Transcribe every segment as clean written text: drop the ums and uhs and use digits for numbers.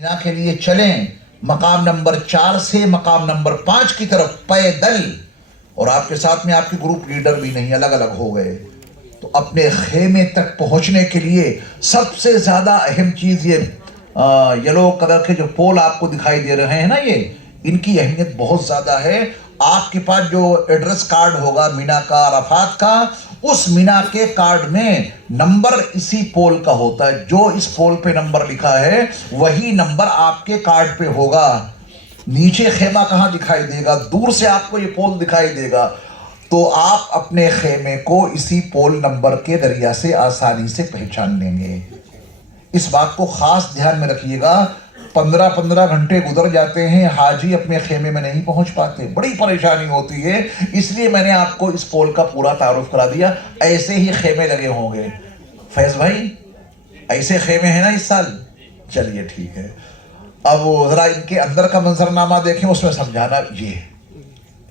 मीना के लिए चलें मकाम नंबर 4 से मकाम नंबर 5 की तरफ पैदल, और आपके साथ में आपके ग्रुप लीडर भी नहीं, अलग अलग हो गए। तो अपने खेमे तक पहुंचने के लिए सबसे ज्यादा अहम चीज ये येलो कलर के जो पोल आपको दिखाई दे रहे हैं ना, ये इनकी अहमियत बहुत ज्यादा है। आपके पास जो एड्रेस कार्ड होगा मीना का, अराफात का, उस मीना के कार्ड में नंबर इसी पोल का होता है। जो इस पोल पे नंबर लिखा है वही नंबर आपके कार्ड पे होगा। नीचे खेमा कहां दिखाई देगा? दूर से आपको ये पोल दिखाई देगा, तो आप अपने खेमे को इसी पोल नंबर के जरिया से आसानी से पहचान लेंगे। इस बात को खास ध्यान में रखिएगा। 15-15 घंटे गुजर जाते हैं, हाजी अपने खेमे में नहीं पहुंच पाते, बड़ी परेशानी होती है। इसलिए मैंने आपको इस पोल का पूरा तारुफ करा दिया। ऐसे ही खेमे लगे होंगे। फैज भाई, ऐसे खेमे हैं ना इस साल? चलिए ठीक है। अब जरा इनके अंदर का मंजरनामा देखें, उसमें समझाना।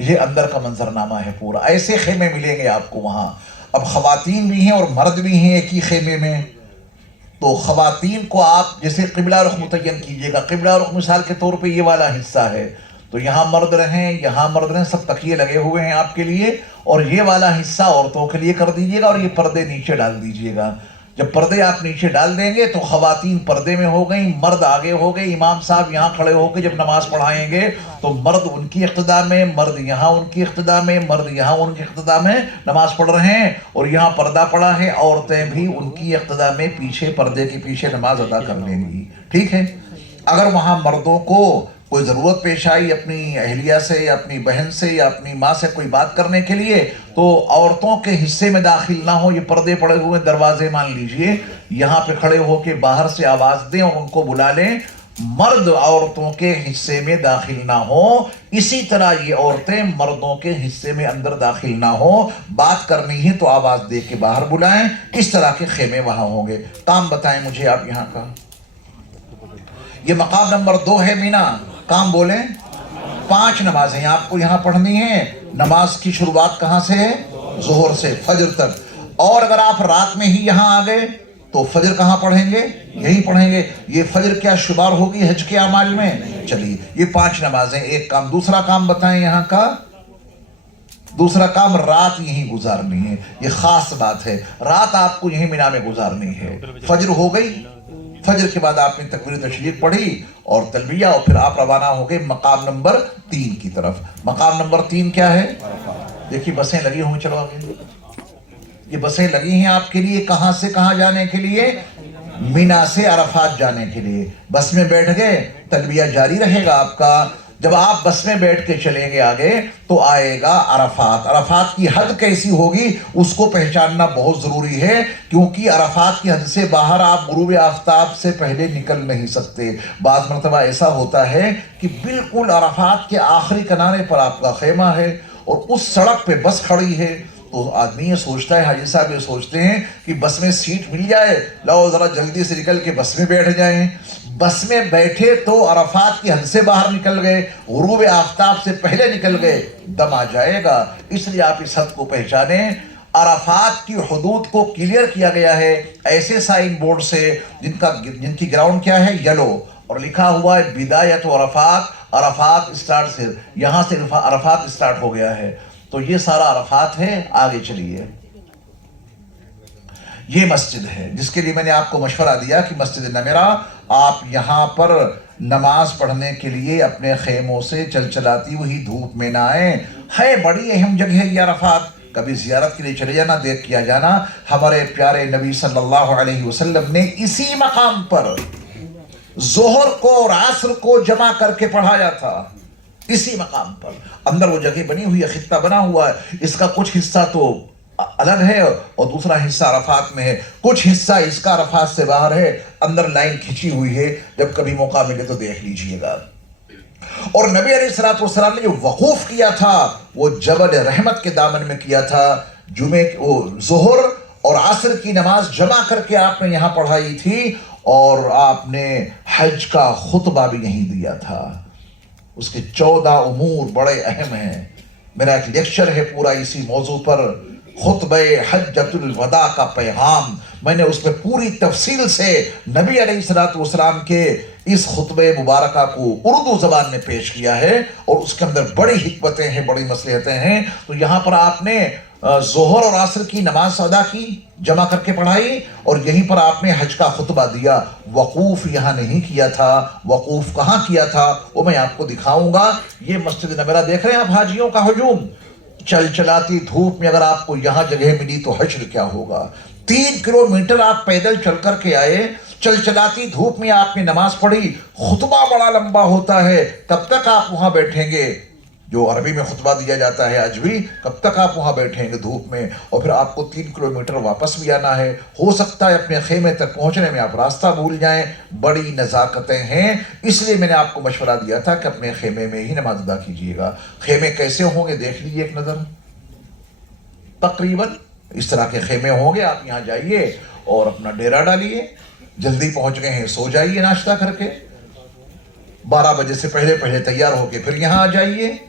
ये अंदर का मंजरनामा है पूरा। ऐसे खेमे मिलेंगे आपको वहां। अब खवातीन भी हैं और मर्द भी हैं एक ही खेमे में। तो खवातीन को आप जैसे क़िबला रुख मुतय्यन कीजिएगा। क़िबला रुख मिसाल के तौर पे ये वाला हिस्सा है, तो यहाँ मर्द रहें, यहाँ मर्द रहें, सब तकिए लगे हुए हैं आपके लिए, और ये वाला हिस्सा औरतों के लिए कर दीजिएगा, और ये पर्दे नीचे डाल दीजिएगा। जब पर्दे आप नीचे डाल देंगे तो खवातीन पर्दे में हो गई, मर्द आगे हो गए। इमाम साहब यहाँ खड़े होकर जब नमाज पढ़ाएंगे तो मर्द उनकी इक़्तिदा में, मर्द यहाँ उनकी इक़्तिदा में, मर्द यहाँ उनकी इक़्तिदा में नमाज पढ़ रहे हैं, और यहाँ पर्दा पड़ा है। औरतें भी उनकी इक़्तिदा में पीछे पर्दे के पीछे नमाज अदा कर लेंगी। ठीक है। अगर वहाँ मर्दों को कोई ज़रूरत पेश आई अपनी अहलिया से या अपनी बहन से या अपनी माँ से कोई बात करने के लिए, तो औरतों के हिस्से में दाखिल ना हो। ये पर्दे पड़े हुए दरवाजे मान लीजिए, यहाँ पे खड़े होके बाहर से आवाज़ दें और उनको बुला लें। मर्द औरतों के हिस्से में दाखिल ना हो, इसी तरह ये औरतें मर्दों के हिस्से में अंदर दाखिल ना हो। बात करनी है तो आवाज़ दे के बाहर बुलाएं। इस तरह के खेमे वहाँ होंगे। काम बताएं मुझे आप यहाँ का। ये मकाम नंबर 2 है मीना। काम बोले? 5 नमाजें आपको यहाँ पढ़नी है। नमाज की शुरुआत कहाँ से है? जोहर से फजर तक। और अगर आप रात में ही यहाँ आ गए तो फजर कहाँ पढ़ेंगे? यही पढ़ेंगे। ये फजर क्या शुमार होगी हज के अमाल में? चलिए, ये 5 नमाजें एक काम। दूसरा काम बताएं यहाँ का। दूसरा काम रात यहीं गुजारनी है। ये खास बात है, रात आपको यहीं मीना में गुजारनी है। फजर हो गई, फजर के बाद आपने तकबीर तशरीक पढ़ी और तलबिया, और फिर आप रवाना हो गए मकाम नंबर 3 की तरफ। मकाम नंबर 3 क्या है? देखिए बसें लगी हुई, चलो आगे। ये बसें लगी हैं आपके लिए। कहां से कहां जाने के लिए? मीना से अराफात जाने के लिए। बस में बैठ गए, तलबिया जारी रहेगा आपका। जब आप बस में बैठ के चलेंगे आगे तो आएगा अराफात। अराफात की हद कैसी होगी उसको पहचानना बहुत ज़रूरी है, क्योंकि अराफात की हद से बाहर आप गुरूब आफ्ताब से पहले निकल नहीं सकते। बाज़ मरतबा ऐसा होता है कि बिल्कुल अराफात के आखिरी किनारे पर आपका खेमा है और उस सड़क पे बस खड़ी है, तो आदमी ये सोचता है, हाजी साहब ये सोचते हैं कि बस में सीट मिल जाए, लाओ ज़रा जल्दी से निकल के बस में बैठ जाएं। बस में बैठे तो अराफात की हद से बाहर निकल गए, गुरूब आफ्ताब से पहले निकल गए, दम आ जाएगा। इसलिए आप इस हद को पहचानें। अराफात की हुदूद को क्लियर किया गया है ऐसे साइन बोर्ड से जिनकी ग्राउंड क्या है? येलो, और लिखा हुआ है बिदायत अराफात। अराफात स्टार्ट से, यहाँ से अराफात स्टार्ट हो गया है। तो ये सारा अराफात है। आगे चलिए, ये मस्जिद है जिसके लिए मैंने आपको मशवरा दिया कि मस्जिद नमेरा, आप यहाँ पर नमाज पढ़ने के लिए अपने खेमों से चलचलाती हुई धूप में ना आए। है बड़ी अहम जगह है ये अराफात। कभी ज़ियारत के लिए चले जाना, देख किया जाना। हमारे प्यारे नबी सल्लल्लाहु अलैहि वसल्लम ने इसी मकाम पर जोहर को और आसर को जमा करके पढ़ाया था। इसी मकाम पर अंदर वो जगह बनी हुई है, खित्ता बना हुआ है। इसका कुछ हिस्सा तो अलग है और दूसरा हिस्सा अराफात में है। कुछ हिस्सा इसका अराफात से बाहर है। अंदर लाइन खिंची हुई है, जब कभी मौका मिले तो देख लीजिएगा। और नबी अलैहिस्सलाम ने जो वकूफ किया था वो जबल रहमत के दामन में किया था। जुमे वो जोहर और असर की नमाज जमा करके आपने यहाँ पढ़ाई थी, और आपने हज का खुतबा भी यहीं दिया था। उसके 14 उमूर बड़े अहम हैं। मेरा एक लेक्चर है पूरा इसी मौजू पर, खुतबे हज्जतुल वदा का पैगाम। मैंने उसमें पूरी तफसील से नबी अलैहिस्सलातु वस्सलाम के इस खुतबे मुबारका को उर्दू जबान में पेश किया है और उसके अंदर बड़ी हिकमतें हैं, बड़ी मसलहतें हैं। तो यहाँ पर आपने जोहर और असर की नमाज अदा की, जमा करके पढ़ाई, और यहीं पर आपने हज का खुतबा दिया। वकूफ यहाँ नहीं किया था। वकूफ कहाँ किया था वो मैं आपको दिखाऊंगा। ये मस्जिद नबरा देख रहे हैं आप, हाजियों का हुजूम। चल चलाती धूप में अगर आपको यहाँ जगह मिली तो हश्र क्या होगा। 3 किलोमीटर आप पैदल चल करके आए, चल चलाती धूप में आपने नमाज पढ़ी। खुतबा बड़ा लंबा होता है, कब तक आप वहां बैठेंगे? जो अरबी में खुतबा दिया जाता है आज भी, कब तक आप वहां बैठेंगे धूप में? और फिर आपको 3 किलोमीटर वापस भी आना है। हो सकता है अपने खेमे तक पहुंचने में आप रास्ता भूल जाएं। बड़ी नज़ाकतें हैं, इसलिए मैंने आपको मशवरा दिया था कि अपने खेमे में ही नमाज अदा कीजिएगा। खेमे कैसे होंगे देख लीजिए एक नज़र। तकरीबन इस तरह के खेमे होंगे। आप यहाँ जाइए और अपना डेरा डालिए। जल्दी पहुंच गए हैं, सो जाइए नाश्ता करके। 12 बजे से पहले पहले तैयार होके फिर यहाँ आ जाइए।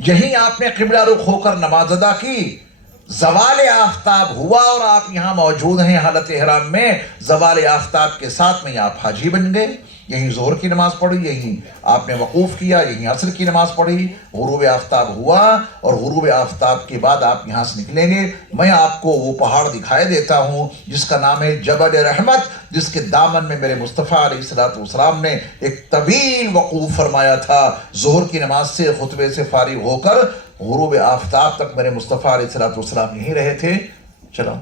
यहीं आपने किबला रुख होकर नमाज अदा की। ज़वाल आफ्ताब हुआ और आप यहाँ मौजूद हैं हालत इहराम में। ज़वाल आफ्ताब के साथ में आप हाजी बन गए। यहीं ज़ोहर की नमाज पढ़ी, यहीं आपने वकूफ़ किया, यहीं असर की नमाज पढ़ी। गुरूब आफ्ताब हुआ और गुरूब आफ्ताब के बाद आप यहाँ से निकलेंगे। मैं आपको वो पहाड़ दिखाई देता हूँ जिसका नाम है जबल रहमत, जिसके दामन में मेरे मुस्तफ़ा अलैहिस्सलाम ने एक तवील वकूफ़ फरमाया था। ज़ोहर की नमाज से खुतबे से फारिग होकर गुरूब आफ्ताब तक मेरे मुस्तफ़ा अलैहिस्सलाम यहीं रहे थे। चलो,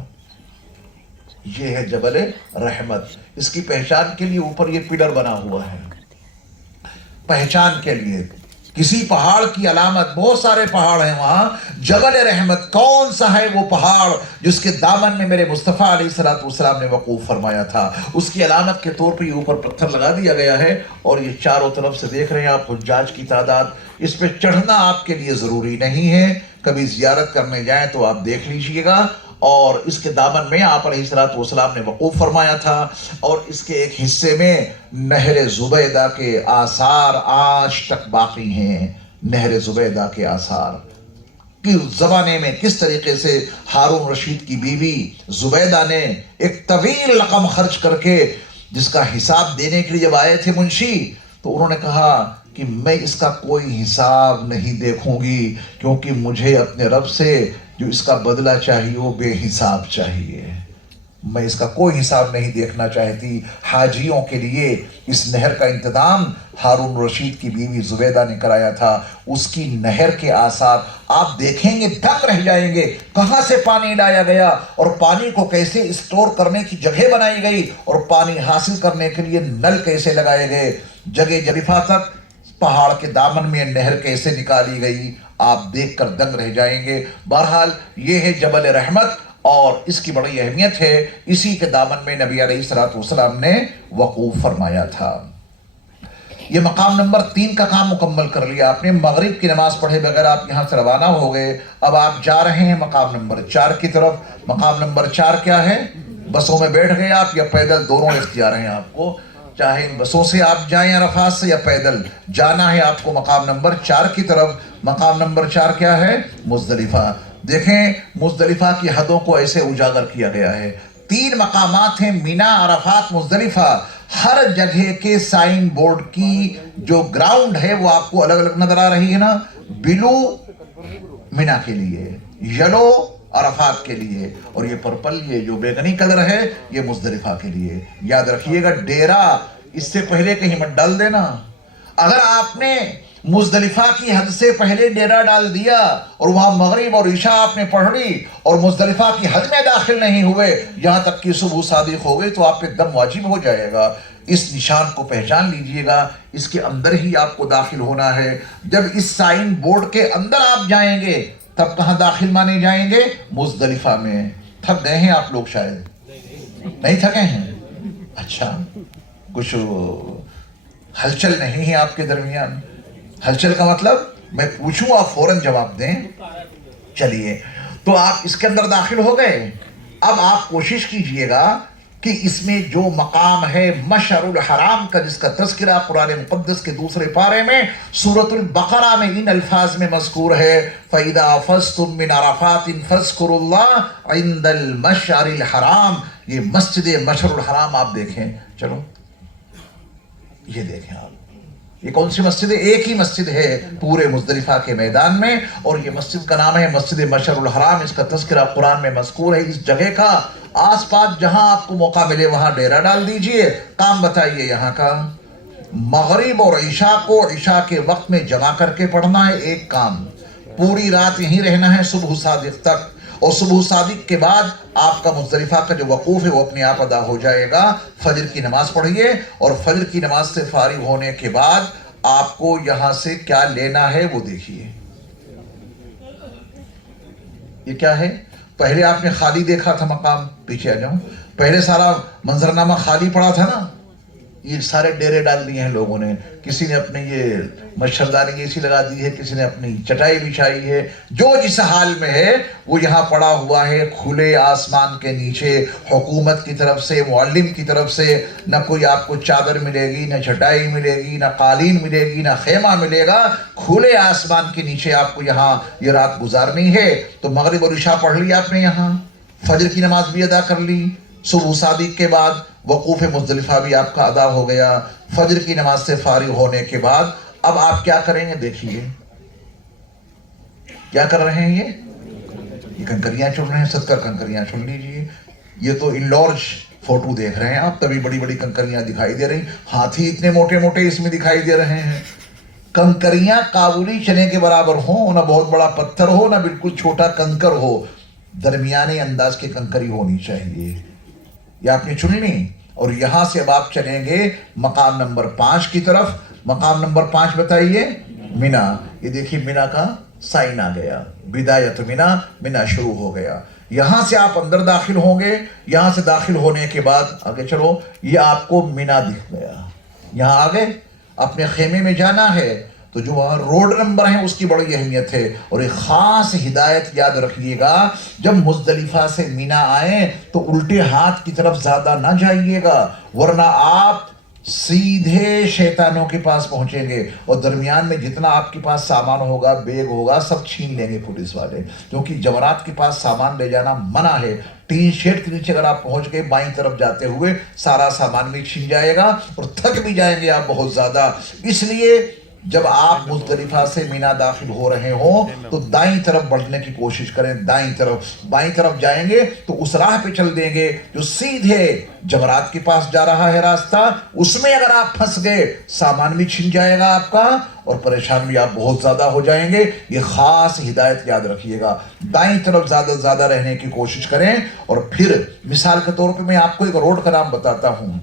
ये है जबल रहमत। इसकी पहचान के लिए ऊपर ये पिलर बना हुआ है, पहचान के लिए। किसी पहाड़ की अलामत, बहुत सारे पहाड़ हैं वहां। जबल रहमत कौन सा है वो पहाड़ जिसके दामन में मेरे मुस्तफ़ा अलैहिस्सलाम ने वकूफ़ फरमाया था? उसकी अलामत के तौर पर ऊपर पत्थर लगा दिया गया है। और ये चारों तरफ से देख रहे हैं आप हुज्जाज की तादाद। इस पे चढ़ना आपके लिए ज़रूरी नहीं है, कभी ज़ियारत करने जाएं तो आप देख लीजिएगा। और इसके दामन में आप अलैहिस्सलाम ने वकूफ़ फरमाया था। और इसके एक हिस्से में नहर ज़ुबैदा के आसार आज तक बाकी हैं। नहर ज़ुबैदा के आसार कि ज़माने में किस तरीके से हारून रशीद की बीवी ज़ुबैदा ने एक तवील रकम खर्च करके, जिसका हिसाब देने के लिए जब आए थे मुंशी, तो उन्होंने कहा कि मैं इसका कोई हिसाब नहीं देखूंगी, क्योंकि मुझे अपने रब से जो इसका बदला चाहिए वो बेहिसाब चाहिए। मैं इसका कोई हिसाब नहीं देखना चाहती। हाजियों के लिए इस नहर का इंतजाम हारून रशीद की बीवी ज़ुबैदा ने कराया था। उसकी नहर के आसार आप देखेंगे, दंग रह जाएंगे। कहाँ से पानी लाया गया और पानी को कैसे स्टोर करने की जगह बनाई गई और पानी हासिल करने के लिए नल कैसे लगाए गए। जगह जरीफा तक पहाड़ के दामन में नहर कैसे निकाली गई, आप देखकर दंग रह जाएंगे। बहरहाल ये है जबल रहमत और इसकी बड़ी अहमियत है। इसी के दामन में नबी अलैहिस्सलाम ने वकूफ़ फरमाया था। ये मकाम नंबर 3 का काम मुकम्मल कर लिया आपने। मगरिब की नमाज पढ़े बगैर आप यहाँ से रवाना हो गए। अब आप जा रहे हैं मकाम नंबर 4 की तरफ। मकाम नंबर 4 क्या है? बसों में बैठ गए आप या पैदल, दोनों इख्तियार हैं आपको। चाहे इन बसों से आप जाएं अरफात से या पैदल, जाना है आपको मकाम नंबर 4 की तरफ। मकाम नंबर 4 क्या है? मुज़दलिफ़ा। देखें, मुज़दलिफ़ा की हदों को ऐसे उजागर किया गया है। 3 मकामात हैं, मिना, अरफात, मुज़दलिफ़ा। हर जगह के साइन बोर्ड की जो ग्राउंड है वो आपको अलग अलग नजर आ रही है ना। ब्लू मिना के लिए, येलो अरफात के लिए, और ये पर्पल, ये जो बैगनी कलर है, ये मुज़दलिफ़ा के लिए। याद रखिएगा, डेरा इससे पहले कहीं मत डाल देना। अगर आपने मुज़दलिफ़ा की हद से पहले डेरा डाल दिया और वहां मगरिब और इशा आपने पढ़ ली और मुज़दलिफ़ा की हद में दाखिल नहीं हुए, यहां तक कि सुबह सादिक हो गई, तो आप पे दम वाजिब हो जाएगा। इस निशान को पहचान लीजिएगा, इसके अंदर ही आपको दाखिल होना है। जब इस साइन बोर्ड के अंदर आप जाएंगे तब कहां दाखिल माने जाएंगे? मुज़दलिफ़ा में। थक गए हैं आप लोग, शायद नहीं थके हैं? अच्छा, कुछ हलचल नहीं है आपके दरमियान? हलचल का मतलब मैं पूछूं आप फौरन जवाब दें। चलिए, तो आप इसके अंदर दाखिल हो गए। अब आप कोशिश कीजिएगा कि इसमें जो मकाम है मशअरुल हराम का, जिसका तज़किरा कुरान मुक़द्दस के दूसरे पारे में सूरतुल बक़रा में इन अल्फाज में मज़कूर है, फ़इज़ा अफ़ज़्तुम मिन अरफ़ातिन फ़ज़्कुरुल्लाह इंदल मशअरिल हराम। ये मस्जिद मशअरुल हराम आप देखें। चलो, ये देखें आप, ये कौन सी मस्जिद है? एक ही मस्जिद है पूरे मुज़दलिफा के मैदान में, और ये मस्जिद का नाम है मस्जिद मशअरुल हराम। इसका तज़किरा कुरान में मज़कूर है। इस जगह का आसपास जहां आपको मौका मिले वहां डेरा डाल दीजिए। काम बताइए यहाँ का, मगरिब और ईशा को ईशा के वक्त में जमा करके पढ़ना है एक काम, पूरी रात यहीं रहना है सुबह सादिक तक, और सुबह सादिक के बाद आपका मुज़दलिफा का जो वकूफ़ है वो अपने आप अदा हो जाएगा। फजर की नमाज पढ़िए, और फजर की नमाज से फारिग होने के बाद आपको यहां से क्या लेना है वो देखिए। ये क्या है? पहले आपने खाली देखा था मकाम, पीछे आ जाऊं, पहले सारा मंजरनामा खाली पड़ा था ना, ये सारे डेरे डाल दिए हैं लोगों ने। किसी ने अपने ये मच्छरदानी ऐसी लगा दी है, किसी ने अपनी चटाई बिछाई है, जो जिस हाल में है वो यहाँ पड़ा हुआ है खुले आसमान के नीचे। हुकूमत की तरफ से, मुअल्लिम की तरफ से न कोई आपको चादर मिलेगी, न चटाई मिलेगी, न कालीन मिलेगी, न खेमा मिलेगा। खुले आसमान के नीचे आपको यहाँ ये रात गुजारनी है। तो मगरिब और इशा पढ़ ली आपने, यहाँ फजर की नमाज भी अदा कर ली, सुबह सादिक के बाद वकूफ़ मुज़दलिफा भी आपका अदा हो गया। फजर की नमाज से फारिग होने के बाद अब आप क्या करेंगे? देखिए क्या कर रहे हैं ये कंकरियां चुन रहे हैं। 70 कंकरियां चुन लीजिए। ये तो इंलॉर्ज फोटो देख रहे हैं आप, तभी बड़ी बड़ी कंकरियां दिखाई दे रही। हाथी इतने मोटे मोटे इसमें दिखाई दे रहे हैं। कंकरियां काबुली चने के बराबर हो, ना बहुत बड़ा पत्थर हो, ना बिल्कुल छोटा कंकर हो, दरमियाने अंदाज की कंकरी होनी चाहिए। ये आपने चुन ली, और यहां से अब आप चलेंगे मकाम नंबर 5 की तरफ। मकाम नंबर 5 बताइए, मिना। ये देखिए मिना का साइन आ गया, बिदायत मिना, मिना शुरू हो गया। यहां से आप अंदर दाखिल होंगे। यहां से दाखिल होने के बाद आगे चलो, ये आपको मिना दिख गया। यहां आगे अपने खेमे में जाना है, तो जो वहाँ रोड नंबर है उसकी बड़ी अहमियत है। और एक ख़ास हिदायत याद रखिएगा, जब मुज़दलिफा से मीना आए तो उल्टे हाथ की तरफ ज़्यादा ना जाइएगा, वरना आप सीधे शैतानों के पास पहुंचेंगे, और दरमियान में जितना आपके पास सामान होगा, बैग होगा, सब छीन लेंगे पुलिस वाले। क्योंकि जवानात के पास सामान ले जाना मना है। टीन शेड के नीचे अगर आप पहुंच गए बाईं तरफ जाते हुए, सारा सामान भी छीन जाएगा और थक भी जाएंगे आप बहुत ज़्यादा। इसलिए जब आप मुज़दलिफा से मीना दाखिल हो रहे हो तो दाईं तरफ बढ़ने की कोशिश करें, दाईं तरफ। बाईं तरफ जाएंगे तो उस राह पे चल देंगे जो सीधे जमरात के पास जा रहा है रास्ता। उसमें अगर आप फंस गए, सामान भी छिन जाएगा आपका, और परेशान भी आप बहुत ज्यादा हो जाएंगे। ये खास हिदायत याद रखिएगा, दाईं तरफ ज्यादा से ज्यादा रहने की कोशिश करें। और फिर मिसाल के तौर पे मैं आपको एक रोड का नाम बताता हूं,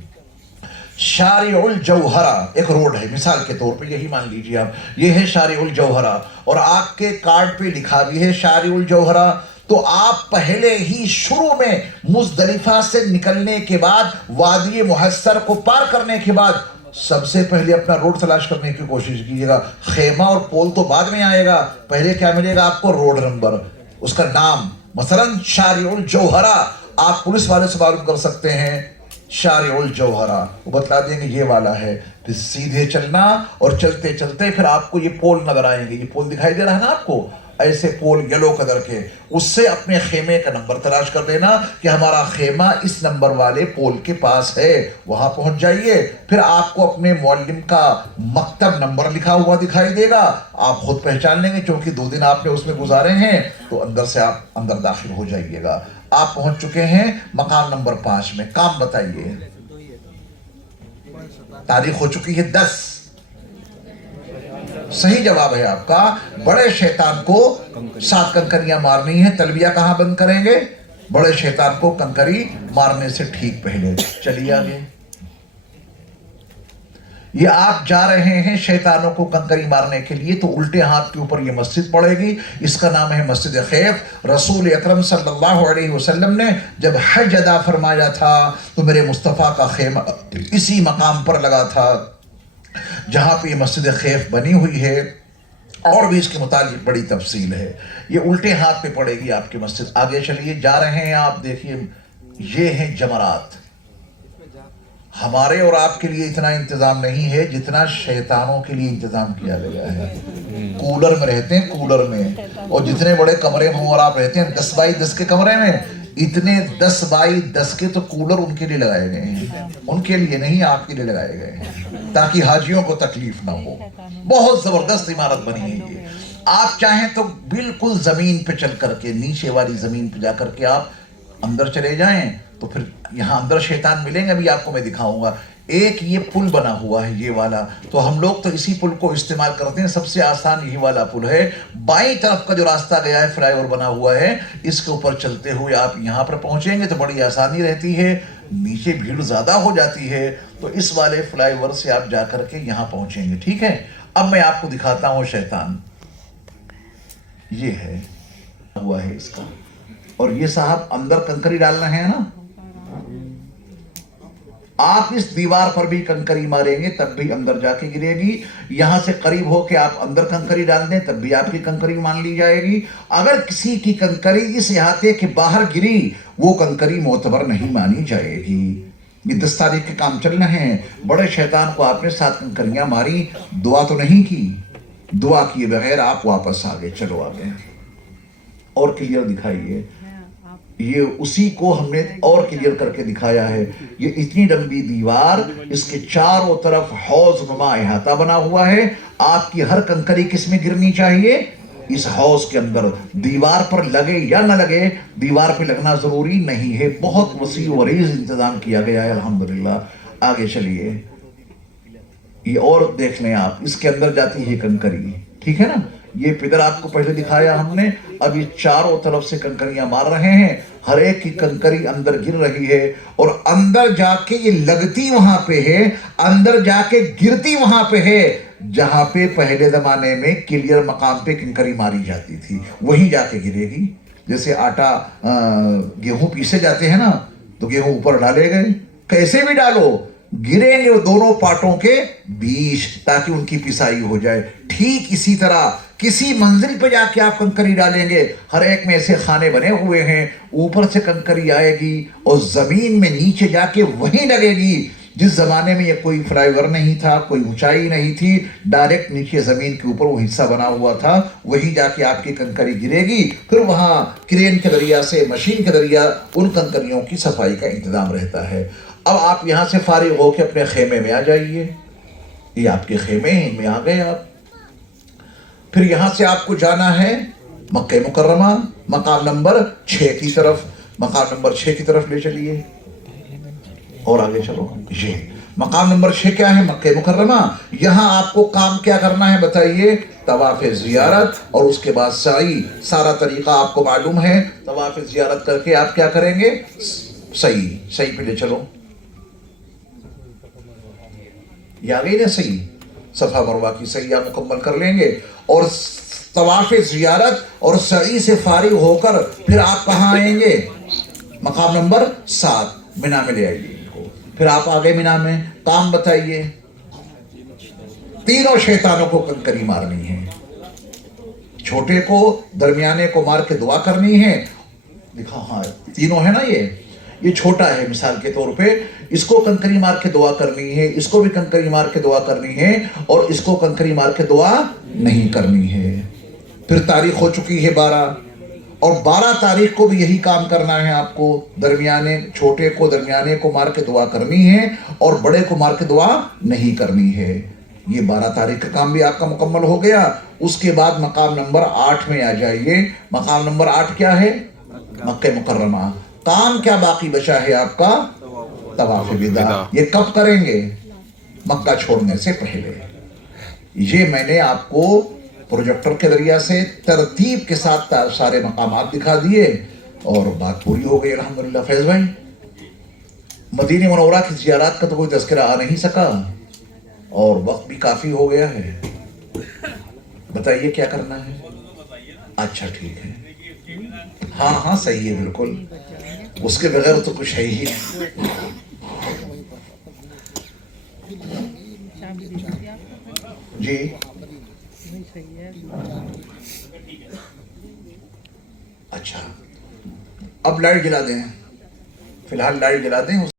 शारिउल जौहरा एक रोड है, मिसाल के तौर पे यही मान लीजिए आप, ये है शारिउल जौहरा, और आपके कार्ड पे लिखा भी है शारिउल जौहरा। तो आप पहले ही शुरू में मुज़दलिफा से निकलने के बाद, वादी मुहस्सर को पार करने के बाद, सबसे पहले अपना रोड तलाश करने की कोशिश कीजिएगा। खेमा और पोल तो बाद में आएगा, पहले क्या मिलेगा आपको? रोड नंबर, उसका नाम, मसलन शारिउल जौहरा। आप पुलिस वाले से मालूम कर सकते हैं शारिउल जौहरा, वो बतला देंगे ये वाला है। फिर सीधे चलना, और चलते चलते फिर आपको ये पोल नजर आएंगे। ये पोल दिखाई दे रहा है ना आपको, ऐसे पोल येलो कलर के, उससे अपने खेमे का नंबर तलाश कर देना कि हमारा खेमा इस नंबर वाले पोल के पास है, वहां पहुंच जाइए। फिर आपको अपने मुअल्लिम का मकतब नंबर लिखा हुआ दिखाई देगा, आप खुद पहचान लेंगे क्योंकि 2 दिन आपने उसमें गुजारे हैं। तो अंदर से आप अंदर दाखिल हो जाइएगा। आप पहुंच चुके हैं मकाम नंबर 5 में। काम बताइए, तारीख हो चुकी है 10। सही जवाब है आपका, बड़े शैतान को 7 कंकरियां मारनी है। तलबिया कहां बंद करेंगे? बड़े शैतान को कंकरी मारने से ठीक पहले। चलिए आगे। ये आप जा रहे हैं शैतानों को कंकरी मारने के लिए, तो उल्टे हाथ के ऊपर ये मस्जिद पड़ेगी। इसका नाम है मस्जिद खैफ। रसूल अकरम सल्लल्लाहु अलैहि वसल्लम ने जब हज अदा फरमाया था तो मेरे मुस्तफ़ा का खेमा इसी मकाम पर लगा था जहाँ पे ये मस्जिद खैफ बनी हुई है। और भी इसके मुतालिक बड़ी तफसील है। ये उल्टे हाथ पे पड़ेगी आपकी मस्जिद। आगे चलिए, जा रहे हैं आप, देखिए ये हैं जमरात। हमारे और आपके लिए इतना इंतजाम नहीं है जितना शैतानों के लिए इंतजाम किया गया है। कूलर में रहते हैं, कूलर में, और जितने बड़े कमरे में और आप रहते हैं 10 बाई 10 के कमरे में, اتنے 10 بائی 10 کے تو کولر ان کے لیے لگائے گئے ہیں، ان کے لیے نہیں آپ کے لیے لگائے گئے ہیں تاکہ حاجیوں کو تکلیف نہ ہو. بہت زبردست عمارت بنی ہے یہ. آپ چاہیں تو بالکل زمین پہ چل کر کے، نیچے والی زمین پہ جا کر کے آپ اندر چلے جائیں تو پھر یہاں اندر شیطان ملیں گے. ابھی آپ کو میں دکھاؤں گا. ایک یہ پل بنا ہوا ہے یہ والا، تو ہم لوگ تو اسی پل کو استعمال کرتے ہیں. سب سے آسان یہی والا پل ہے. بائیں طرف کا جو راستہ گیا ہے فلائی اوور بنا ہوا ہے، اس کے اوپر چلتے ہوئے آپ یہاں پر پہنچیں گے تو بڑی آسانی رہتی ہے. نیچے بھیڑ زیادہ ہو جاتی ہے تو اس والے فلائی اوور سے آپ جا کر کے یہاں پہنچیں گے. ٹھیک ہے. اب میں آپ کو دکھاتا ہوں شیطان. یہ ہے ہوا ہے اس کا، اور یہ صاحب اندر کنکری ڈالنا ہے نا. آپ اس دیوار پر بھی کنکری ماریں گے تب بھی اندر جا کے گرے گی. یہاں سے قریب ہو کے آپ اندر کنکری ڈال دیں تب بھی آپ کی کنکری مان لی جائے گی. اگر کسی کی کنکری اس احاطے کے باہر گری وہ کنکری معتبر نہیں مانی جائے گی. یہ 10 تاریخ کے کام چل رہے ہیں. بڑے شیطان کو آپ نے 7 کنکریاں ماری، دعا تو نہیں کی. دعا کیے بغیر آپ واپس آگے. چلو آگے اور کلیئر دکھائیے. یہ اسی کو ہم نے اور کلیئر کر کے دکھایا ہے. یہ اتنی لمبی دیوار، اس کے چاروں طرف حوض نما احاطہ بنا ہوا ہے. آپ کی ہر کنکری کس میں گرنی چاہیے؟ اس حوض کے اندر. دیوار پر لگے یا نہ لگے، دیوار پہ لگنا ضروری نہیں ہے. بہت وسیع و عریض انتظام کیا گیا ہے الحمدللہ. آگے چلیے. یہ اور دیکھ لیں آپ، اس کے اندر جاتی ہے کنکری. ٹھیک ہے نا. یہ پدر آپ کو پہلے دکھایا ہم نے. اب یہ چاروں طرف سے کنکریاں مار رہے ہیں. ہر ایک کی کنکری اندر گر رہی ہے اور اندر جا کے یہ لگتی وہاں پہ ہے، اندر جا کے گرتی وہاں پہ ہے جہاں پہ پہلے زمانے میں کلیئر مقام پہ کنکری ماری جاتی تھی. وہیں جا کے گرے گی. جیسے آٹا گیہوں پیسے جاتے ہیں نا تو گیہوں اوپر ڈالے گئے، کیسے بھی ڈالو گریں گے وہ دونوں پارٹوں کے بیچ تاکہ ان کی پسائی ہو جائے. ٹھیک اسی طرح کسی منزل پہ جا کے آپ کنکری ڈالیں گے، ہر ایک میں ایسے خانے بنے ہوئے ہیں، اوپر سے کنکری آئے گی اور زمین میں نیچے جا کے وہیں لگے گی. جس زمانے میں یہ کوئی فلائی اوور نہیں تھا، کوئی اونچائی نہیں تھی، ڈائریکٹ نیچے زمین کے اوپر وہ حصہ بنا ہوا تھا، وہیں جا کے آپ کی کنکری گرے گی. پھر وہاں کرین کے ذریعہ سے، مشین کے ذریعہ ان کنکریوں کی صفائی کا انتظام رہتا ہے. اب آپ یہاں سے فارغ ہو کے اپنے خیمے میں آ جائیے. یہ آپ کے خیمے ہیں، میں آ گئے آپ. پھر یہاں سے آپ کو جانا ہے مکہ مکرمہ، مقام نمبر 6 کی طرف. مقام نمبر 6 کی طرف لے چلیے اور آگے چلو. یہ مقام نمبر 6 کیا ہے؟ مکہ مکرمہ. یہاں آپ کو کام کیا کرنا ہے بتائیے؟ طواف زیارت اور اس کے بعد سعی. سارا طریقہ آپ کو معلوم ہے. طواف زیارت کر کے آپ کیا کریں گے؟ سعی پہ لے چلو. یہ آگئی نا سعی؟ صفا مروہ کی سعی آپ مکمل کر لیں گے اور طواف زیارت اور سعی سے فارغ ہو کر پھر آپ کہاں آئیں گے؟ مقام نمبر 7 مینا میں لے آئیے ان کو. پھر آپ آگے مینا میں کام بتائیے. تینوں شیطانوں کو کنکری مارنی ہے. چھوٹے کو، درمیانے کو مار کے دعا کرنی ہے. دیکھا ہاں تینوں ہے نا. یہ چھوٹا ہے مثال کے طور پہ، اس کو کنکری مار کے دعا کرنی ہے، اس کو بھی کنکری مار کے دعا کرنی ہے اور اس کو کنکری مار کے دعا نہیں کرنی ہے. پھر تاریخ ہو چکی ہے 12 اور 12 تاریخ کو بھی یہی کام کرنا ہے آپ کو. چھوٹے کو، درمیانے کو مار کے دعا کرنی ہے اور بڑے کو مار کے دعا نہیں کرنی ہے. یہ 12 تاریخ کا کام بھی آپ کا مکمل ہو گیا. اس کے بعد مقام نمبر 8 میں آ جائیے. مقام نمبر 8 کیا ہے؟ مکہ مکرمہ. کام کیا باقی بچا ہے آپ کا؟ طواف وداع. یہ کب کریں گے؟ مکہ چھوڑنے سے پہلے. یہ میں نے آپ کو پروجیکٹر کے ذریعہ سے ترتیب کے ساتھ سارے مقامات دکھا دیے اور بات پوری ہو گئی الحمدللہ. فیض بھائی، مدینہ منورہ کی زیارات کا تو کوئی تذکرہ آ نہیں سکا اور وقت بھی کافی ہو گیا ہے. بتائیے کیا کرنا ہے؟ اچھا ٹھیک ہے. ہاں صحیح ہے بالکل. اس کے بغیر تو کچھ ہے ہی. جی اچھا اب لائٹ جلا دیں. فی الحال لائٹ جلا دیں.